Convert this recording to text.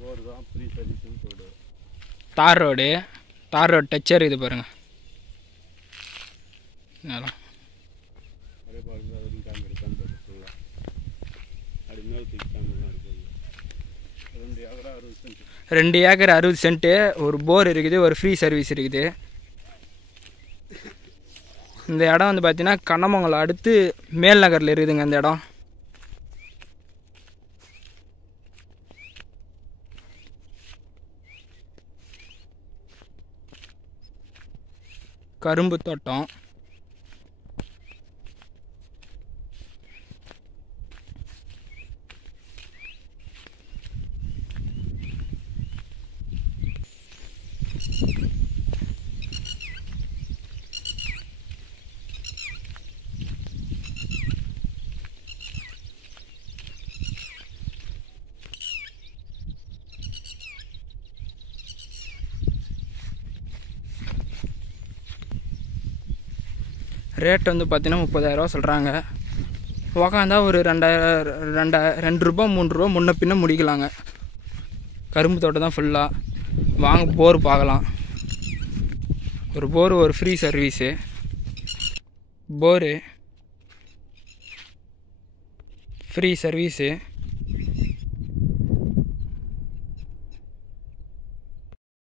போர் தான் ஃப்ரீ சர்வீஸ்னு போடு. தார் ரோடு டச்சர் இது பாருங்க. நல்லா அதே பாருங்க அதுவும் கேமரா இருக்கான்னு ஃபுல்லாக அப்படி மேல் தூக்கி கேமரா இருக்குது. 2 ஏக்கர் 60 சென்ட்டு, ஒரு போர் இருக்குது, ஒரு ஃப்ரீ சர்வீஸ் இருக்குது. இந்த இடம் வந்து பார்த்தீங்கன்னா கண்ணமங்கலம் அடுத்து மேல்நகரில் இருக்குதுங்க இந்த இடம். கரும்பு தோட்டம். ரேட் வந்து பார்த்தீங்கன்னா 30,000 சொல்கிறாங்க. உக்காந்தா ஒரு 2 ரூபா 3 ரூபா முன்ன பின்ன முடிக்கலாங்க. கரும்பு தோட்டம் தான் ஃபுல்லாக. வாங்க போர் பார்க்கலாம். ஒரு போர், ஒரு ஃப்ரீ சர்வீஸு. போரு ஃப்ரீ சர்வீஸு